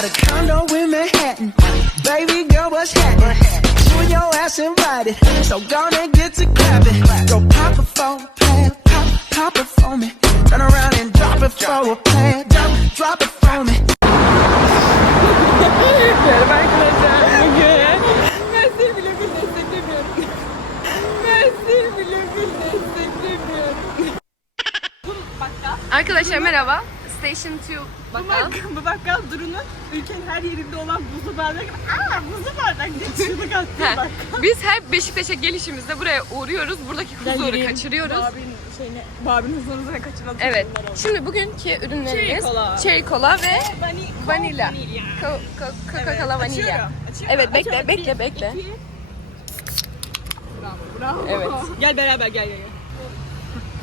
got a condo in Manhattan. Baby girl, what's happening? You and your ass invited, so gonna get to clapping. Go pop it for a pop, pop it for me. Turn around and drop it for a plan, drop, drop it for me. Arkadaşlar merhaba. Station 2 Bu, bakkal. bak, bu bakkal Duru'nun ülkenin her yerinde olan buzlu bardak aaa buzlu bardak diye çığlık attığı He. bakkal. Biz her Beşiktaş'a gelişimizde buraya uğruyoruz. Buradaki huzuru kaçırıyoruz. Babin şeyini, Babin huzurunu kaçıralım. Evet. Şimdi bugünkü ürünlerimiz Cherry cola. cherry cola ve vanilya. Co- Coca-Cola vanilya. Evet bekle bekle bekle. Bravo, bravo. Evet. Gel beraber gel gel gel.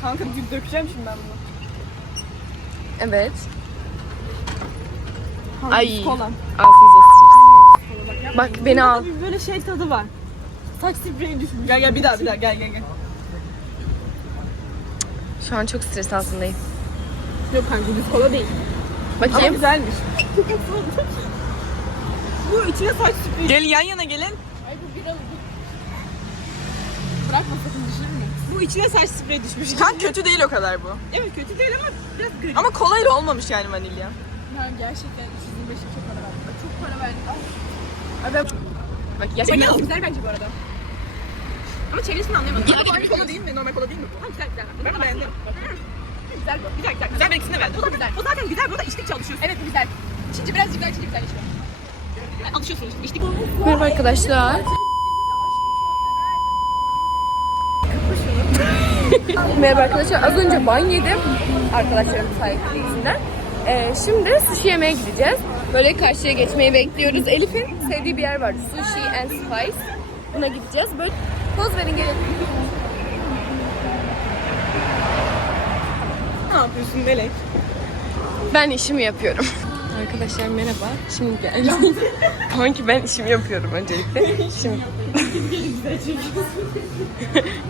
Kanka dökeceğim şimdi ben bunu. Evet. Ay. Kola. Ağzınıza. Bak beni al. Bir böyle şey tadı var. Saç spreyi düşmüş. Gel gel bir daha bir daha gel gel gel. Şu an çok stres altındayım. Yok kanka düz kola değil. Ama Bakayım. güzelmiş. bu içine saç spreyi. Gelin yan yana gelin. Bırakma sakın düşürme. Bu içine saç spreyi düşmüş. Kan kötü değil o kadar bu. Evet kötü değil ama biraz garip. Ama kolayla olmamış yani vanilya. Yani gerçekten 325 çok para verdim. Çok para verdim. Bak gerçekten. güzel bence bu arada. Ama çevresini anlayamadım. Ya bu aynı kola değil mi? Normal kola değil mi bu? Ha, güzel güzel. Ben de beğendim. Güzel bu. Güzel güzel. Güzel ben ikisini de beğendim. Bu da güzel. Bu zaten güzel. Bu da içtikçe alışıyorsun. Evet bu güzel. İçince birazcık daha içince güzelleşiyor. Yani alışıyorsunuz. İçtik. Merhaba arkadaşlar. Merhaba arkadaşlar. Az önce ban yedim. Arkadaşlarım sayesinde. Ee, şimdi sushi yemeye gideceğiz. Böyle karşıya geçmeyi bekliyoruz. Elif'in sevdiği bir yer var. Sushi and Spice. Buna gideceğiz. Böyle poz verin gelin. Ne yapıyorsun Melek? Ben işimi yapıyorum. Arkadaşlar merhaba. Şimdi geldim. Kanki ben işimi yapıyorum öncelikle. Şimdi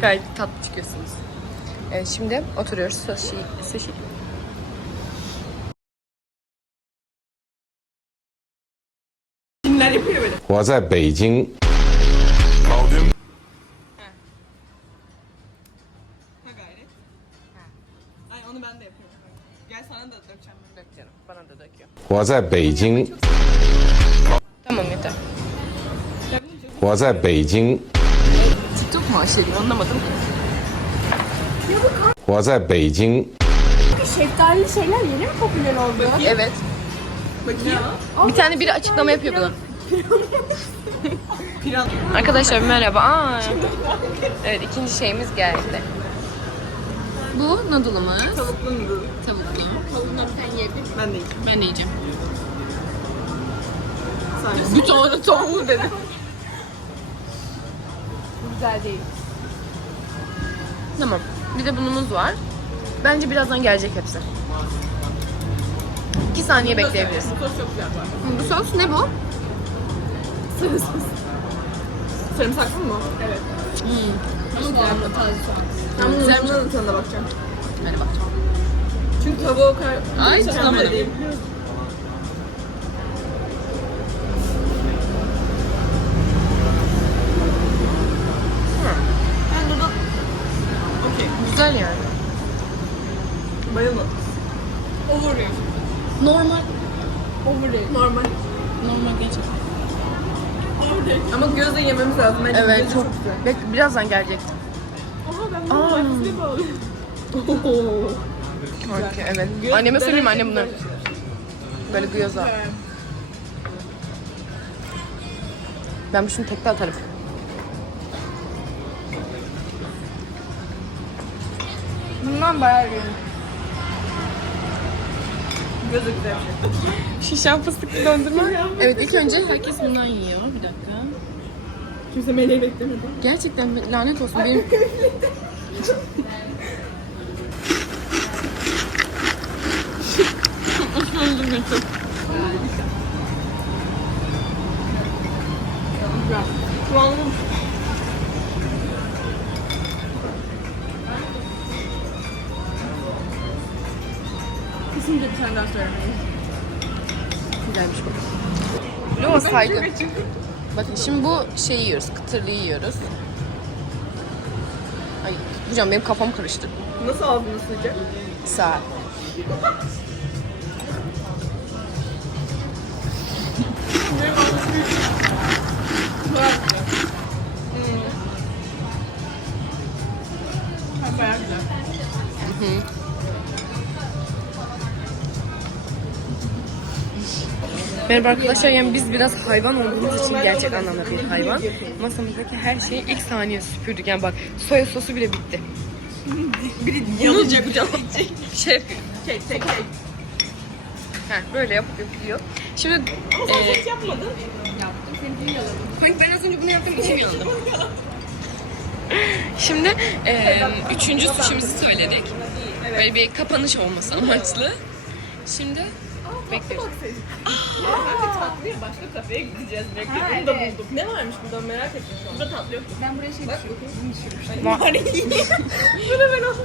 gayet tatlı çıkıyorsunuz. Evet, şimdi oturuyoruz sushi, sushi. 我在北京 我在北京， Tamam yeter. 我在北京， TikTok mu Ayşegül anlamadım. 我在北京， Şeftali şeyler yeni mi popüler oldu? Evet. Bakayım. Bir tane biri açıklama yapıyor buna. Piran. Arkadaşlar merhaba. Aa. Evet ikinci şeyimiz geldi. Bu noodle'ımız. Tavuklu noodle. Tavuklu. Ben de yiyeceğim. Ben de yiyeceğim. Sadece. Bir tane tavuğu dedim. Güzel değil. Tamam. Bir de bunumuz var. Bence birazdan gelecek hepsi. İki saniye bekleyebilirsin. Bu sos çok güzel bu arada. Bu sos ne bu? Sarımsaklı mı? Evet. Hmm. Ama güzel. Taze soğan. Ben bunun tadına bakacağım. Hadi bak. Çünkü tavuğu o kadar... Ay, tutamadım. Güzel yani. Bayılmadım. Over değil. Normal. Over değil. Normal. Normal gerçekten. Over değil. Ama gözle yememiz lazım. Bence Evet çok güzel. Bek birazdan gelecek. Aha ben bunu taksitle bağlıyorum. Okey evet. Anneme söyleyeyim annem bunları. Böyle gyoza. Ben şunu tekte atarım. Bundan bayağı iyi. Şey. Şişen fıstıklı dondurma. Evet ilk önce herkes bundan yiyor. Bir dakika. Kimse meleği beklemedi. Gerçekten lanet olsun benim. Şu Luma saygı. Bakın şimdi bu şeyi yiyoruz. Kıtırlı yiyoruz. Ay hocam benim kafam karıştı. Nasıl aldınız sıcak? Sağ. Merhaba arkadaşlar yani biz biraz hayvan olduğumuz için gerçek anlamda bir hayvan. Masamızdaki her şeyi ilk saniye süpürdük. Yani bak soya sosu bile bitti. Biri hocam. Şey yapıyor. Çek çek çek. Heh, böyle yapıp yapıyor. Şimdi Sen e, hiç yapmadın. Hangi ben az önce bunu yaptım yandı. Şimdi e, üçüncü suşimizi söyledik. Böyle bir kapanış olması amaçlı. Şimdi bekliyoruz. Tatlıya başka kafeye gideceğiz. Bekle. Bunu da bulduk. Ne varmış burada merak ettim şu an. Burada tatlı yok. Ben buraya şey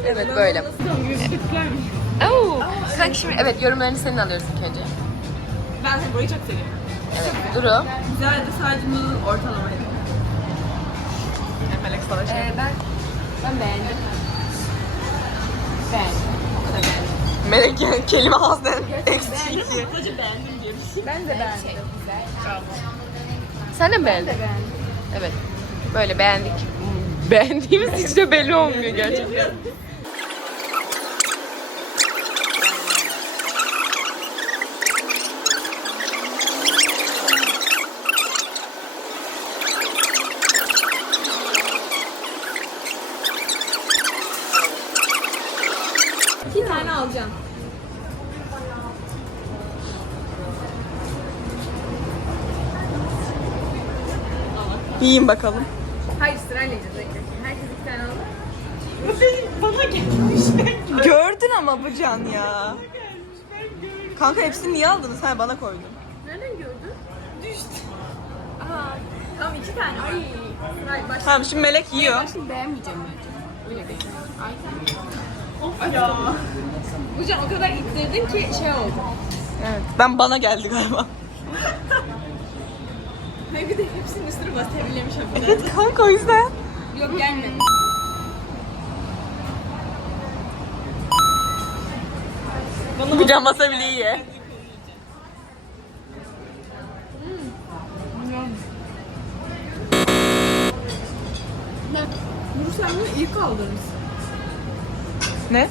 Evet böyle. Oo, kanka şimdi evet yorumlarını senin alıyoruz ilk önce. Ben burayı çok seviyorum. Evet. Duru. Güzeldi sadece bunun ortalamaydı. Yani Melek sana şey. ben ben beğendim. Beğendim. Melek yani kelime haznen eksi iki. Sadece beğendim diyorum. Ben de beğendim. Sen de mi beğendin? Evet. Böyle beğendik. Beğendiğimiz hiç de belli olmuyor gerçekten. Yiyin bakalım. Hayır sırayla yiyeceğiz. Herkes iki tane alır. Bana gelmiş. Gördün ama bu can ya. Kanka hepsini niye aldınız? Ha bana koydun. Nereden gördün? Düştü. Aha. Tamam iki tane. Ay. Sırayla baş. Tamam şimdi Melek yiyor. Şimdi beğenmeyeceğim bence. Öyle değil. Bu can o kadar ittirdin ki şey oldu. Evet. Ben bana geldi galiba. Ve bir de hepsinin üstünü basabilirmiş hafiften. Evet kanka o yüzden. Yok gelmedi. Bir can masa bile. Nur sen bunu ilk aldırmışsın. Ne?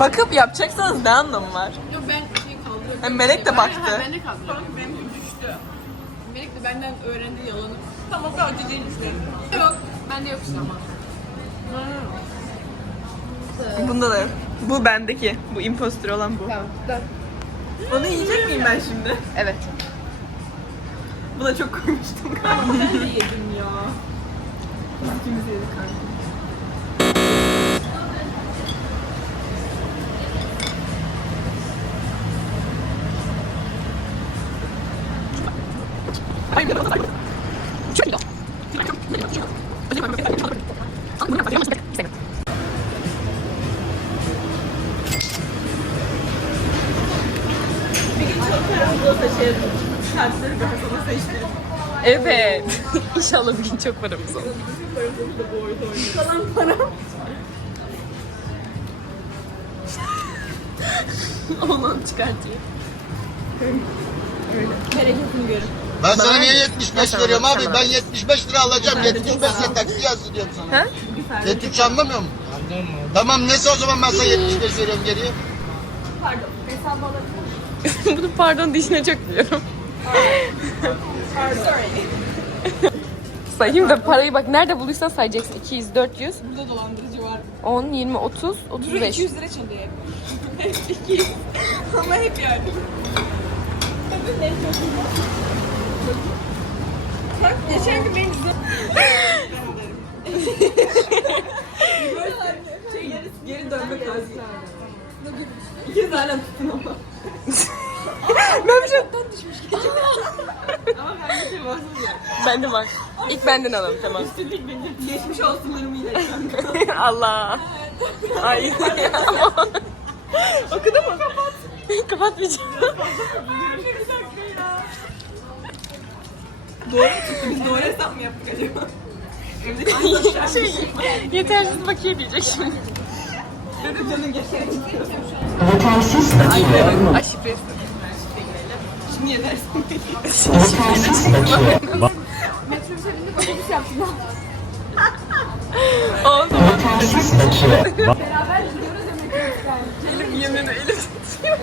Bakıp yapacaksanız ne anlamı var? Yok ben şey kaldırıyorum. Hem Melek de baktı. Ben de kaldırıyorum. Benim düştü. Melek de benden öğrendi yalanı. Tamam da acı değil işte. Yok. Bende yok işte ama. Bunda da yok. Bu bendeki. Bu imposter olan bu. Tamam. Onu yiyecek miyim ben şimdi? Evet. Buna çok koymuştum galiba. Ben de yedim ya. Biz ikimiz yedik kanka. İnşallah bir gün çok paramız olur. Kalan param. Ondan çıkartayım. Bereketini görün. Ben sana niye 75 Tamam, veriyorum abi? Ben 75 lira alacağım. 75 lira taksi yazdı diyorum sana. Ha? Türkçe anlamıyor musun? Tamam neyse o zaman ben sana 75 veriyorum geriye. Pardon. Hesabı alabilir miyim? Bunu pardon dişine çok biliyorum. Sorry. Sayayım da parayı bak nerede bulduysan sayacaksın. 200, 400, Burada dolandırıcı var. 10, 20, 30, Duru 35. 200 lira çalıyor hep. Hep 200. Ama hep yani. Tabii ne Bak geçen gün beni Şey, geri, geri dönmek lazım. İkiniz hala tutun ama. Ben bir şey... Ama ben bir şey baksana. Ben de bak. İlk benden alalım tamam. Üstünlük benim. Geçmiş olsunlarımı yine kanka. Allah. Ay. Okudu mu? Kapat. Kapatmayacağım. Biz doğru hesap mı yaptık acaba? şey, yetersiz bakiye diyecek şimdi. Canın geçer. Ay evet. Ay şifresi. Şimdi yetersin. Oldu. Elim yemin elim tutuyor.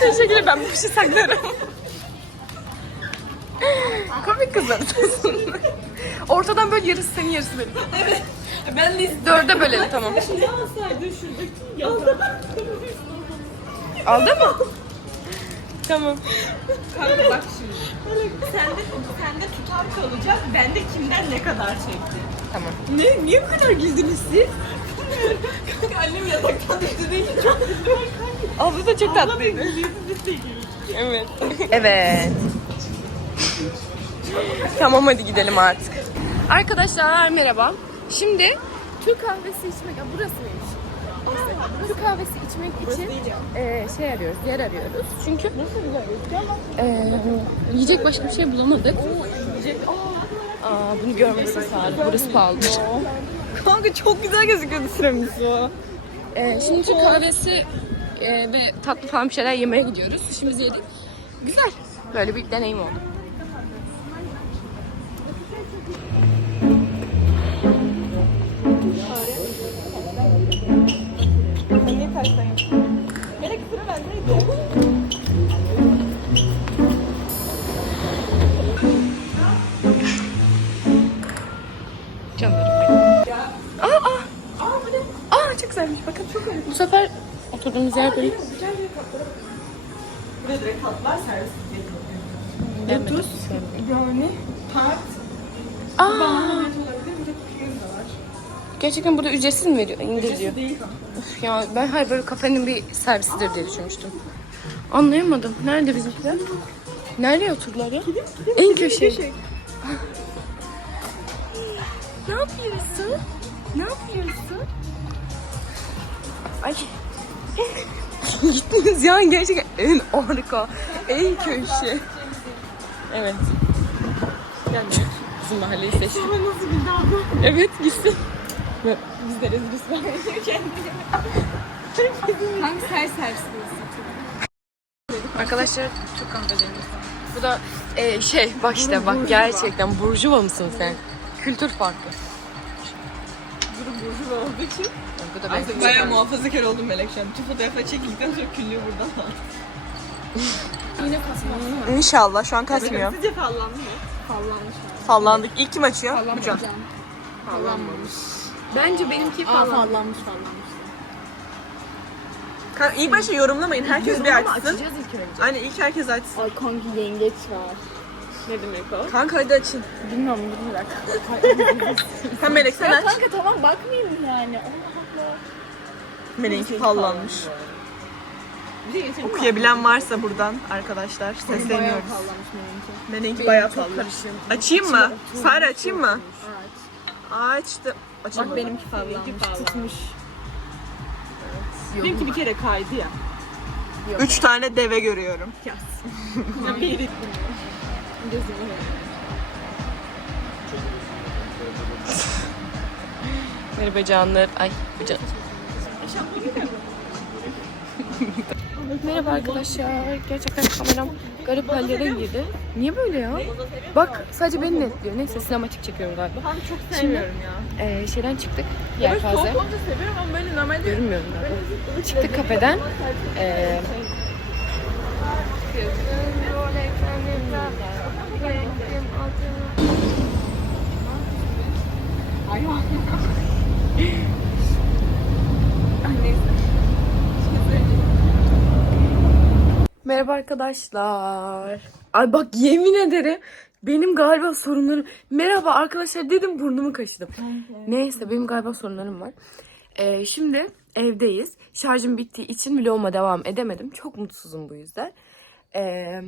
Teşekkür ederim. Ben bu kuşu saklarım. Komik kızartırsın. Ortadan böyle yarısı senin yarısı benim. Evet. Ben de dörde bölelim tamam. Ne alsaydın şuradaki yazı? Aldı mı? Tamam. Kanka bak şimdi. Sende, sende tutar kalacak. Bende kimden ne kadar çekti? Tamam. Ne? Niye bu kadar gizliniz siz? Kanka annem yataktan düştü değil çok güzel. Abla da çok tatlıydı. Evet. Evet. tamam hadi gidelim artık. Arkadaşlar merhaba. Şimdi Türk kahvesi içmek, burası mıymış? Türk kahvesi içmek için e, şey arıyoruz, yer arıyoruz. Çünkü e, yiyecek başka bir şey bulamadık. Aa, bunu görmesin sağlık. Burası pahalıdır. Kanka çok güzel gözüküyordu tiramisu. Ee, şimdi Türk kahvesi e, ve tatlı falan bir şeyler yemeye gidiyoruz. Şimdi yedik. Güzel. Böyle bir deneyim oldu. Melek sıra bendeydi. Canlarım benim. Aa, aa. Aa bu ne? Aa çok güzelmiş. Bakın çok güzel. Bu sefer oturduğumuz yer böyle. Buraya direkt tatlılar servis Gelmedi. Yani tart. Aa. Gerçekten burada ücretsiz mi veriyor? İndiriliyor. Değil kanka. Üf ya ben hayır böyle kafenin bir servisidir diye düşünmüştüm. Anlayamadım. Nerede bizimkiler? Nereye oturdular ya? en köşe. Ne yapıyorsun? Ne yapıyorsun? Ay. Gittiniz ya gerçekten en arka, en köşe. Evet. Gelmiyor. Bizim mahalleyi nasıl bir davran? Evet gitsin. Biz de rezil rüsva Hangi ser Arkadaşlar çok var. Bu da e, şey bak işte bak gerçekten burjuva mısın sen? Kültür farkı. Durum burjuva olduğu için. Bu da Artık benim bayağı muhafazakar oldum Melek şu an. Bütün fotoğraflar çekildikten sonra küllüğü buradan aldım. Yine kasmaz. İnşallah şu an kaçmıyor. Sizce fallandı mı? Fallanmış. Sallandık. İlk kim açıyor? Hocam. Fallanmamış. Bence benimki Aa falan. fallanmış fallanmış. Kan iyi başta yorumlamayın. Herkes bir açsın. açacağız ilk önce. Aynen ilk herkes açsın. Ay kanki yengeç var. Ne demek o? Kanka hadi açın. Bilmiyorum dur bir dakika. Sen Melek sen aç. Kanka tamam bakmayayım yani. Melek'inki fallanmış. Bir de geçelim mi? Okuyabilen varsa buradan arkadaşlar sesleniyoruz. Fallanmış benimki. Melek'inki bayağı fallanmış. Açayım mı? Sare açayım mı? Açtı. Açamadım. Bak benimki fallanmış. Tutmuş. Benimki bir kere kaydı ya. Üç tane deve görüyorum. Ya biri. Gözümü Merhaba canlar. Ay bu can. Merhaba arkadaşlar. Gerçekten kameram garip hallere girdi. Niye böyle ya? Bak sadece beni netliyor. Neyse sinematik çekiyorum galiba. Ben çok seviyorum ya. Ee, şeyden çıktık. Ben Yelpaze. soğuk olunca seviyorum ama böyle normalde Görünmüyorum galiba. Çıktık kafeden. Ee, Merhaba arkadaşlar. Ay bak yemin ederim benim galiba sorunlarım. Merhaba arkadaşlar dedim burnumu kaşıdım. Neyse benim galiba sorunlarım var. Ee, şimdi evdeyiz. Şarjım bittiği için vloguma devam edemedim. Çok mutsuzum bu yüzden. Ee,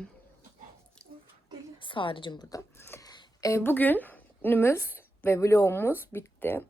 Sarıcım burada. Ee, bugünümüz Ve vlogumuz bitti.